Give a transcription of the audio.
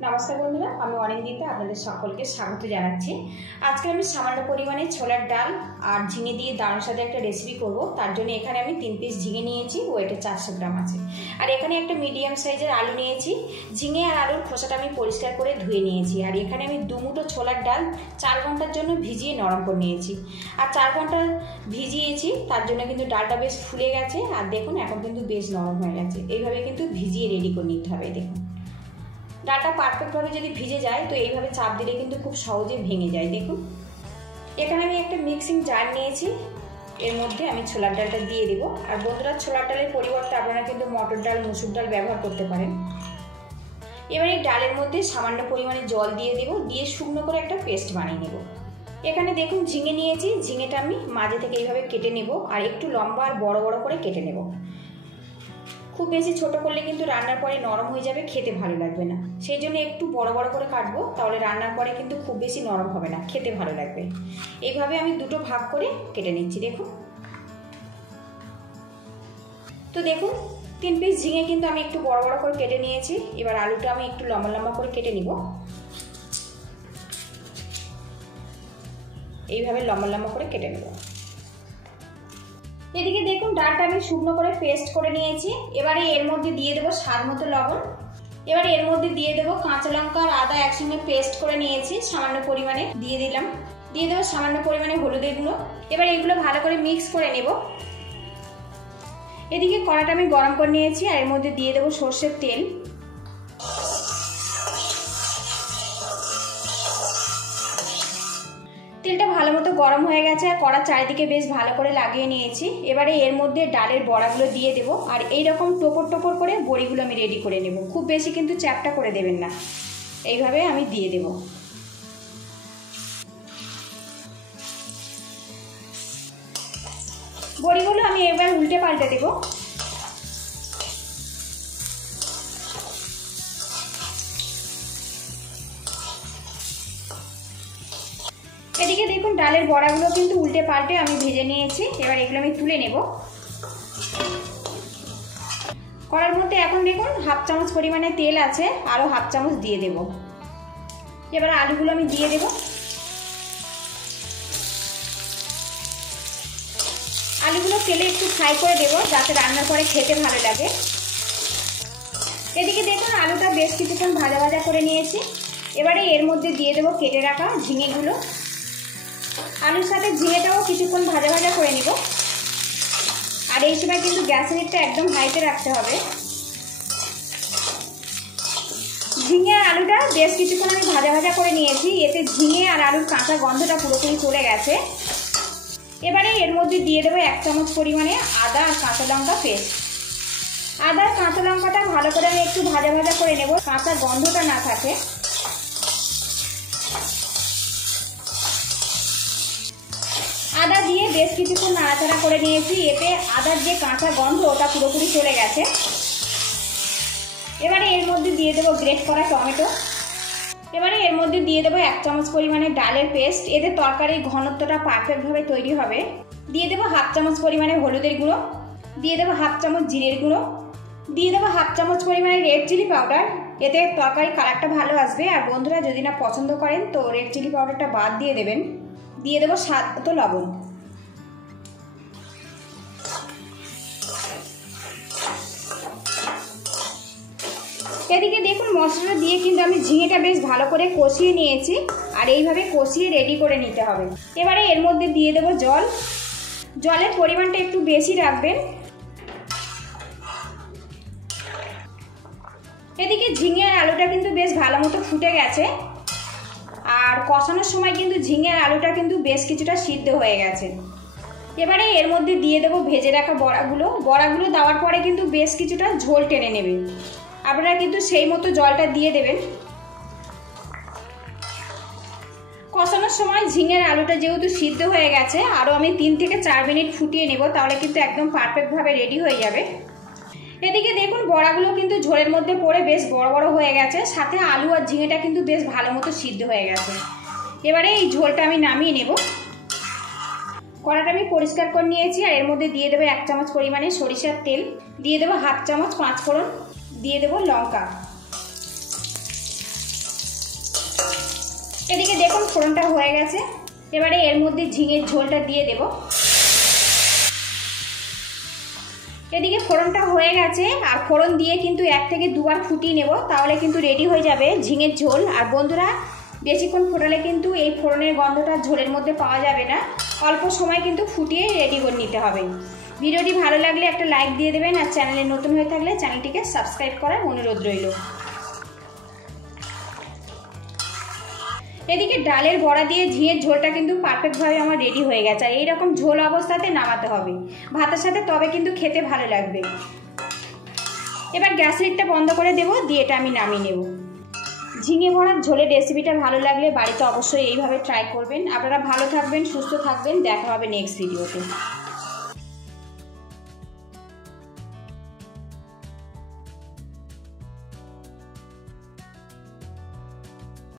नमस्कार बंधुरा आमी अनिंदिता आपनादेर सकलके स्वागत जानाच्छि। आजके आमी सामान्य परिमाणे छोलार डाल और झिंगे दिए दारुण स्वादे एक रेसिपि करब। तार जोन्नो एखाने आमी 3 पिस झिंगे नियेछि, वेटे 400 ग्राम आछे। और एखाने एक मिडियाम साइजेर आलू नियेछि। झिंगे और आलुर खोसाटा आमी परिष्कार करे धुए नियेछि। और एखाने आमी 2 मुठो छोलार डाल 4 घंटार जोन्नो भिजिए नरम करे नियेछि। और 4 घंटा भिजिएछि तार जोन्नो किन्तु डालटा बेश फुले गेছে। और देखुन এখন কিন্তু বেশ নরম হয়ে গেছে। এইভাবে কিন্তু ভিজিয়ে রেডি করে নিতে হবে। দেখুন ডালটা পারফেক্ট ভাবে যদি ভিজে যায় তো এইভাবে চাপ দিলে কিন্তু খুব সহজে ভেঙে যায়। দেখুন এখানে আমি একটা মিক্সিং জার নিয়েছি, এর মধ্যে আমি ছোলার ডালটা দিয়ে দেব। আর বন্ধুরা ছোলার ডালের পরিবর্তে আপনারা কিন্তু মটর ডাল মসুর ডাল ব্যবহার করতে পারেন। এবার এই ডালের মধ্যে সামান্য পরিমাণে জল দিয়ে দেব, দিয়ে শুকনো করে একটা পেস্ট বানিয়ে নেব। এখানে দেখুন ঝিঙে নিয়েছি, ঝিঙেটা আমি মাঝে থেকে এইভাবে কেটে নেব আর একটু লম্বা আর বড় বড় করে কেটে নেব। খুব বেশি ছোট করলে কিন্তু রান্নার পরে নরম হয়ে যাবে, খেতে ভালো লাগবে না। সেই জন্য একটু বড় বড় করে কাটবো, তাহলে রান্নার পরে কিন্তু খুব বেশি নরম হবে না, খেতে ভালো লাগবে। এইভাবে আমি দুটো ভাগ করে কেটে নিচ্ছি। দেখুন তো দেখুন 3 পিস ঝিঙে কিন্তু আমি একটু বড় বড় করে কেটে নিয়েছি। এবার আলুটা আমি একটু লম্বা লম্বা করে কেটে নিব। এইভাবে লম্বা লম্বা করে কেটে নেব। এদিকে দেখুন ডালটা আমি শুকনো করে পেস্ট করে নিয়েছি। এবারে এর মধ্যে দিয়ে দেব স্বাদ মতো লবণ। এবারে এর মধ্যে দিয়ে দেব কাঁচা লঙ্কা আর আদা একসঙ্গে পেস্ট করে নিয়েছি, সামান্য পরিমাণে দিয়ে দিলাম। দিয়ে দেব সামান্য পরিমাণে হলুদের গুঁড়ো। এবার এগুলো ভালো করে মিক্স করে নেব। এদিকে কড়াটা আমি গরম করে নিয়েছি আর এর মধ্যে দিয়ে দেব সরষের তেল। তেলটা ভালো মতো গরম হয়ে গেছে আর কড়ার চারিদিকে বেশ ভালো করে লাগিয়ে নিয়েছি। এবারে এর মধ্যে ডালের বড়াগুলো দিয়ে দেব আর এইরকম টোপর টোপর করে বড়িগুলো আমি রেডি করে নেব। খুব বেশি কিন্তু চ্যাপটা করে দেবেন না, এইভাবে আমি দিয়ে দেব। বড়িগুলো আমি এবার উল্টে পাল্টে দেব। এদিকে দেখুন ডালের বড়াগুলো কিন্তু উল্টে পাল্টে আমি ভেজে নিয়েছি। এবার এগুলো আমি তুলে নেব। কড়ার মধ্যে এখন দেখুন হাফ চামচ পরিমাণে তেল আছে, আরো হাফ চামচ দিয়ে দেব। এবার আলুগুলো আমি দিয়ে দেব। আলুগুলো তেলে একটু ফ্রাই করে দেব যাতে রান্নার পরে খেতে ভালো লাগে। এদিকে দেখুন আলুটা বেশ কিছুক্ষণ ভাজা ভাজা করে নিয়েছি। এবারে এর মধ্যে দিয়ে দেব কেটে রাখা ঝিঙেগুলো। আলুর সাথে ঝিঙেটাও কিছুক্ষণ ভাজা ভাজা করে নিব। আর এই সময় কিন্তু গ্যাসের হিটটা একদম হাইতে রাখতে হবে। ঝিঙে আর আলুটা বেশ কিছুক্ষণ আমি ভাজা ভাজা করে নিয়েছি, এতে ঝিঙে আর আলুর কাঁচা গন্ধটা পুরোপুরি চলে গেছে। এবারে এর মধ্যে দিয়ে দেবো 1 চামচ পরিমাণে আদা আর কাঁচা লঙ্কা পেস্ট। আদা আর কাঁচা লঙ্কাটা ভালো করে আমি একটু ভাজা ভাজা করে নেব, কাঁচা গন্ধটা না থাকে। আদা দিয়ে বেশ কিছুক্ষণ নাড়াচাড়া করে নিয়েছি, এতে আদার যে কাঁচা গন্ধ ওটা পুরোপুরি চলে গেছে। এবারে এর মধ্যে দিয়ে দেবো গ্রেট করা টমেটো। এবারে এর মধ্যে দিয়ে দেবো 1 চামচ পরিমাণে ডালের পেস্ট, এতে তরকারির ঘনত্বটা পারফেক্টভাবে তৈরি হবে। দিয়ে দেবো হাফ চামচ পরিমাণে হলুদের গুঁড়ো, দিয়ে দেবো হাফ চামচ জিরের গুঁড়ো, দিয়ে দেবো হাফ চামচ পরিমাণে রেড চিলি পাউডার, এতে তরকারির কালারটা ভালো আসবে। আর বন্ধুরা যদি না পছন্দ করেন তো রেড চিলি পাউডারটা বাদ দিয়ে দেবেন। দিয়ে দেবো স্বাদ মতো লবণ। এদিকে দেখুন মশলা দিয়ে কিন্তু আমি ঝিঙেটা বেশ ভালো করে কষিয়ে নিয়েছি আর এইভাবে কষিয়ে রেডি করে নিতে হবে। এবারে এর মধ্যে দিয়ে দেবো জল। জলের পরিমাণটা একটু বেশি রাখবেন। এদিকে ঝিঙে আর আলুটা কিন্তু বেশ ভালো মতো ফুটে গেছে আর কষানোর সময় কিন্তু ঝিঙে আর আলুটা কিন্তু বেশ কিছুটা সিদ্ধ হয়ে গেছে। এবারে এর মধ্যে দিয়ে দেবো ভেজে রাখা বড়াগুলো। বড়াগুলো দেওয়ার পরে কিন্তু বেশ কিছুটা ঝোল টেনে নেবে, আপনারা কিন্তু সেই মতো জলটা দিয়ে দেবেন। কষানোর সময় ঝিঙের আলুটা যেহেতু সিদ্ধ হয়ে গেছে, আরও আমি 3 থেকে 4 মিনিট ফুটিয়ে নেব, তাহলে কিন্তু একদম পারফেক্টভাবে রেডি হয়ে যাবে। এদিকে দেখুন বড়াগুলো কিন্তু ঝোলের মধ্যে পড়ে বেশ বড় বড় হয়ে গেছে, সাথে আলু আর ঝিঙেটা কিন্তু বেশ ভালো মতো সিদ্ধ হয়ে গেছে। এবারে এই ঝোলটা আমি নামিয়ে নেব। কড়াটা আমি পরিষ্কার করে নিয়েছি আর এর মধ্যে দিয়ে দেবো 1 চামচ পরিমাণে সরিষার তেল, দিয়ে দেবো হাফ চামচ 5 ফোড়ন, দিয়ে দেবো লঙ্কা। এদিকে দেখুন ফোড়নটা হয়ে গেছে। এবারে এর মধ্যে ঝিঙের ঝোলটা দিয়ে দেব। এদিকে ফোড়নটা হয়ে গেছে, আর ফোড়ন দিয়ে কিন্তু 1 থেকে 2 বার ফুটিয়ে নেব, তাহলে কিন্তু রেডি হয়ে যাবে ঝিঙের ঝোল। আর বন্ধুরা, বেশিক্ষণ ফোটালে কিন্তু এই ফোড়নের গন্ধটা ঝোলের মধ্যে পাওয়া যাবে না, অল্প সময় কিন্তু ফুটিয়ে রেডি করে নিতে হবে। ভিডিওটি ভালো লাগলে একটা লাইক দিয়ে দেবেন, আর চ্যানেলে নতুন হয়ে থাকলে চ্যানেলটিকে সাবস্ক্রাইব করার অনুরোধ রইল। এদিকে ডালের বড়া দিয়ে ঝিঙের ঝোলটা কিন্তু পারফেক্টভাবে আমার রেডি হয়ে গেছে। আর এইরকম ঝোল অবস্থাতে নামাতে হবে ভাতের সাথে, তবে কিন্তু খেতে ভালো লাগবে। এবার গ্যাস লিডটা বন্ধ করে দেবো, দিয়ে এটা আমি নামিয়ে নেব। ঝিঙে বড়ার ঝোলের রেসিপিটা ভালো লাগলে বাড়িতে অবশ্যই এইভাবে ট্রাই করবেন। আপনারা ভালো থাকবেন, সুস্থ থাকবেন, দেখা হবে নেক্সট ভিডিওতে।